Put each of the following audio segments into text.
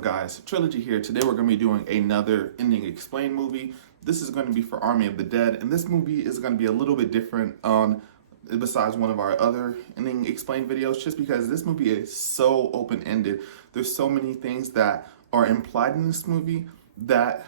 up, guys? Trilogy here. Today we're going to be doing another Ending Explained movie. This is going to be for Army of the Dead, and this movie is going to be a little bit different besides one of our other Ending Explained videos, just because this movie is so open-ended. There's so many things that are implied in this movie that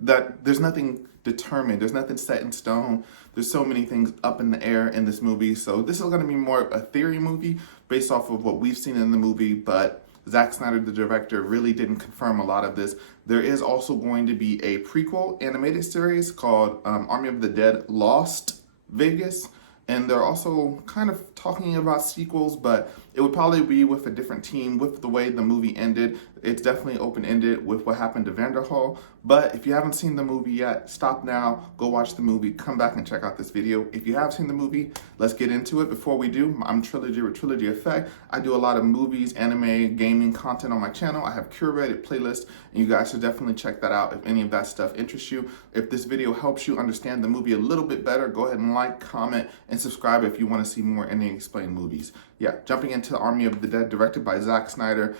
there's nothing determined. There's nothing set in stone. There's so many things up in the air in this movie. So this is going to be more of a theory movie based off of what we've seen in the movie, but Zack Snyder, the director, really didn't confirm a lot of this. There is also going to be a prequel animated series called Army of the Dead Lost Vegas. And they're also kind of talking about sequels, but it would probably be with a different team. With the way the movie ended, it's definitely open-ended with what happened to Vanderhall. But if you haven't seen the movie yet, stop now, go watch the movie, come back and check out this video. If you have seen the movie, let's get into it. Before we do, I'm Trilogy with Trilogy Effect. I do a lot of movies, anime, gaming content on my channel. I have curated playlists, and you guys should definitely check that out if any of that stuff interests you. If this video helps you understand the movie a little bit better, go ahead and like, comment, and subscribe if you want to see more Ending Explained movies. Yeah, jumping into Army of the Dead, directed by Zack Snyder.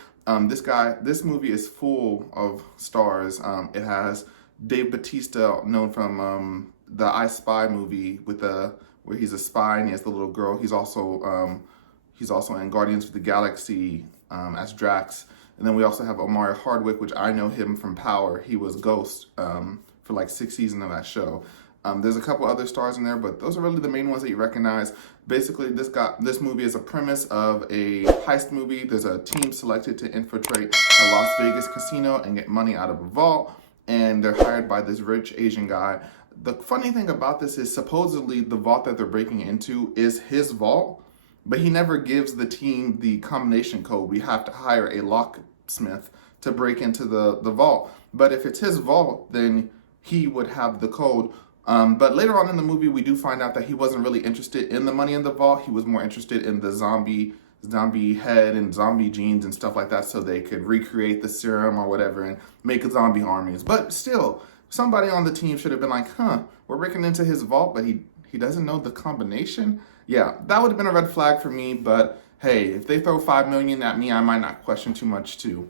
This movie is full of stars. It has Dave Bautista, known from the I Spy movie where he's a spy and he has the little girl. He's also in Guardians of the Galaxy as Drax. And then we also have Omari Hardwick, which I know him from Power. He was Ghost for like 6 seasons of that show. There's a couple other stars in there, but those are really the main ones that you recognize. Basically, this movie is a premise of a heist movie. There's a team selected to infiltrate a Las Vegas casino and get money out of a vault, and they're hired by this rich Asian guy. The funny thing about this is supposedly the vault that they're breaking into is his vault, but he never gives the team the combination code. We have to hire a locksmith to break into the vault. But if it's his vault, then he would have the code. But later on in the movie, we do find out that he wasn't really interested in the money in the vault. He was more interested in the zombie head and zombie genes and stuff like that, so they could recreate the serum or whatever and make zombie armies. But still, somebody on the team should have been like, we're breaking into his vault, but he doesn't know the combination? Yeah, that would have been a red flag for me, but hey, if they throw $5 million at me, I might not question too much too.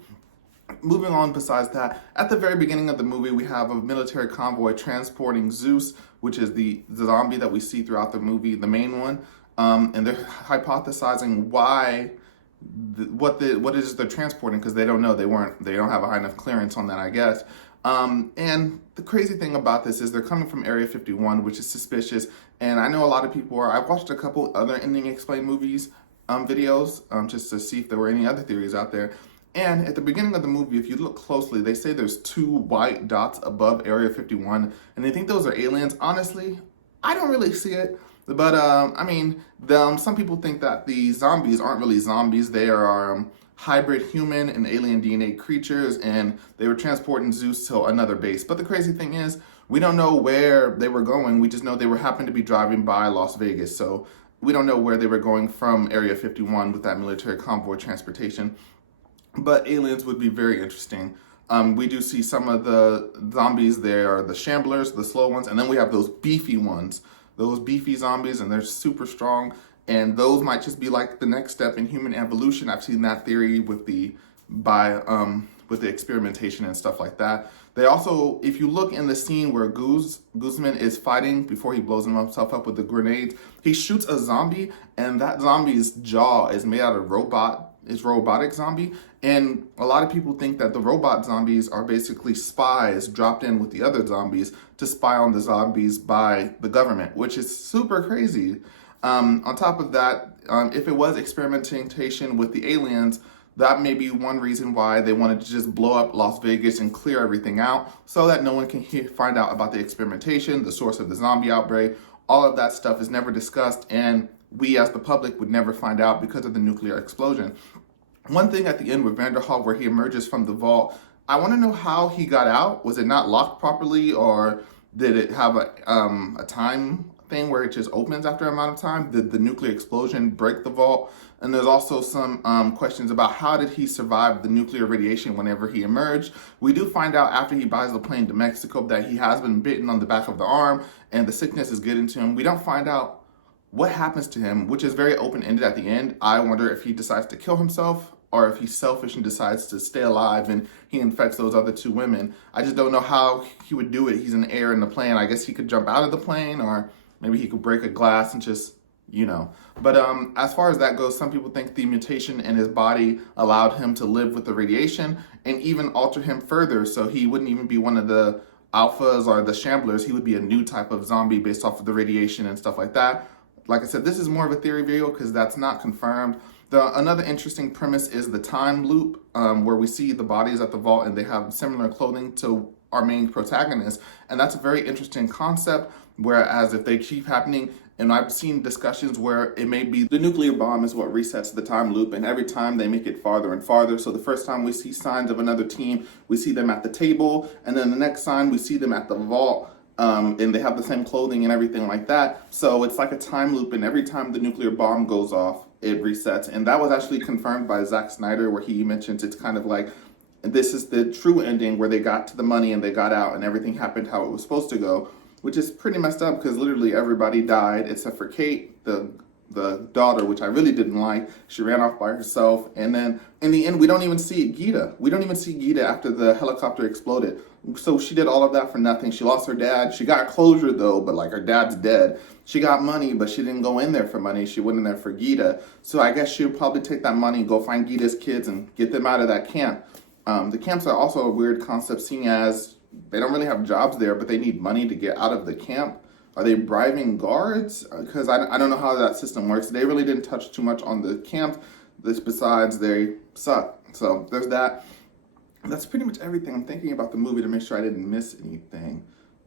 Moving on, besides that, at the very beginning of the movie, we have a military convoy transporting Zeus, which is the zombie that we see throughout the movie, the main one. And they're hypothesizing what it is they're transporting, because they don't know. They don't have a high enough clearance on that, I guess. And the crazy thing about this is they're coming from Area 51, which is suspicious. And I know a lot of people are. I've watched a couple other Ending Explained movies videos just to see if there were any other theories out there. And at the beginning of the movie, if you look closely, they say there's 2 white dots above Area 51, and they think those are aliens. Honestly, I don't really see it. But, some people think that the zombies aren't really zombies. They are hybrid human and alien DNA creatures, and they were transporting Zeus to another base. But the crazy thing is, we don't know where they were going. We just know they happened to be driving by Las Vegas. So we don't know where they were going from Area 51 with that military convoy transportation. But aliens would be very interesting. We do see some of the zombies. They are the shamblers, the slow ones, and then we have those beefy ones, those beefy zombies, and they're super strong. And those might just be like the next step in human evolution. I've seen that theory with the experimentation and stuff like that. They also, if you look in the scene where Guzman is fighting before he blows himself up with the grenades, he shoots a zombie, and that zombie's jaw is made out of robotic zombie. And a lot of people think that the robot zombies are basically spies dropped in with the other zombies to spy on the zombies by the government, which is super crazy. On top of that, if it was experimentation with the aliens, that may be one reason why they wanted to just blow up Las Vegas and clear everything out so that no one can find out about the experimentation, the source of the zombie outbreak. All of that stuff is never discussed, and we as the public would never find out because of the nuclear explosion. One thing at the end with Vanderhall, where he emerges from the vault, I want to know how he got out. Was it not locked properly, or did it have a time thing where it just opens after a amount of time? Did the nuclear explosion break the vault? And there's also some questions about how did he survive the nuclear radiation whenever he emerged. We do find out after he buys the plane to Mexico that he has been bitten on the back of the arm and the sickness is getting to him. We don't find out what happens to him, which is very open-ended at the end. I wonder if he decides to kill himself or if he's selfish and decides to stay alive and he infects those other two women. I just don't know how he would do it. He's in the air in the plane. I guess he could jump out of the plane, or maybe he could break a glass and just, you know. But as far as that goes, some people think the mutation in his body allowed him to live with the radiation and even alter him further, so he wouldn't even be one of the alphas or the shamblers. He would be a new type of zombie based off of the radiation and stuff like that. Like I said, this is more of a theory video because that's not confirmed. Another interesting premise is the time loop, where we see the bodies at the vault and they have similar clothing to our main protagonist. And that's a very interesting concept, whereas if they keep happening, and I've seen discussions where it may be the nuclear bomb is what resets the time loop, and every time they make it farther and farther. So the first time we see signs of another team, we see them at the table, and then the next sign we see them at the vault, and they have the same clothing and everything like that. So it's like a time loop, and every time the nuclear bomb goes off, it resets. And that was actually confirmed by Zack Snyder, where he mentions it's kind of like, this is the true ending where they got to the money and they got out and everything happened how it was supposed to go. Which is pretty messed up because literally everybody died except for Kate, the daughter, which I really didn't like. She ran off by herself. And then in the end, we don't even see Gita. We don't even see Gita after the helicopter exploded. So she did all of that for nothing. She lost her dad. She got closure though, but like her dad's dead. She got money, but she didn't go in there for money. She went in there for Gita. So I guess she'll probably take that money, go find Gita's kids and get them out of that camp. The camps are also a weird concept, seeing as they don't really have jobs there, but they need money to get out of the camp. Are they bribing guards? Because I don't know how that system works. They really didn't touch too much on the camp. Besides, they suck. So there's that. That's pretty much everything. I'm thinking about the movie to make sure I didn't miss anything.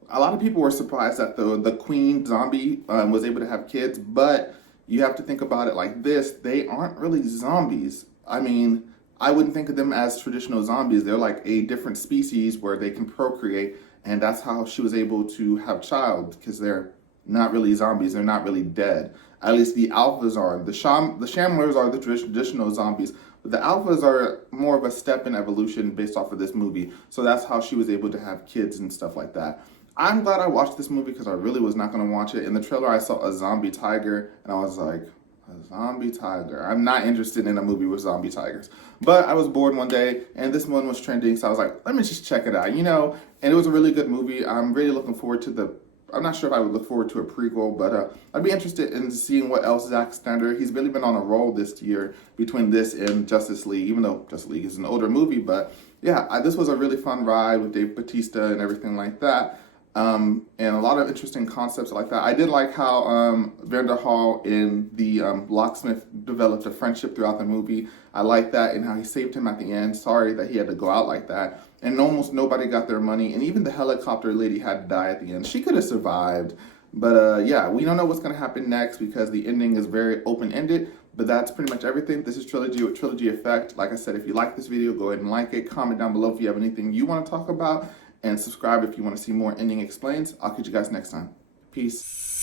A lot of people were surprised that the queen zombie was able to have kids, but you have to think about it like this. They aren't really zombies. I mean, I wouldn't think of them as traditional zombies. They're like a different species where they can procreate, and that's how she was able to have child, because they're not really zombies. They're not really dead. At least the alphas are. The shamblers are the traditional zombies, but the alphas are more of a step in evolution based off of this movie. So that's how she was able to have kids and stuff like that. I'm glad I watched this movie because I really was not going to watch it. In the trailer, I saw a zombie tiger, and I was like, a zombie tiger. I'm not interested in a movie with zombie tigers. But I was bored one day, and this one was trending, so I was like, let me just check it out, you know? And it was a really good movie. I'm really looking forward to I'm not sure if I would look forward to a prequel, but I'd be interested in seeing what else Zack Snyder, he's really been on a roll this year between this and Justice League, even though Justice League is an older movie. But yeah, this was a really fun ride with Dave Bautista and everything like that. And a lot of interesting concepts like that. I did like how Vanderhaal and the locksmith developed a friendship throughout the movie. I like that, and how he saved him at the end. Sorry that he had to go out like that. And almost nobody got their money, and even the helicopter lady had to die at the end. She could have survived. But yeah, we don't know what's going to happen next because the ending is very open-ended. But that's pretty much everything. This is Trilogy with Trilogy Effect. Like I said, if you like this video, go ahead and like it. Comment down below if you have anything you want to talk about. And subscribe if you want to see more Ending Explains. I'll catch you guys next time. Peace.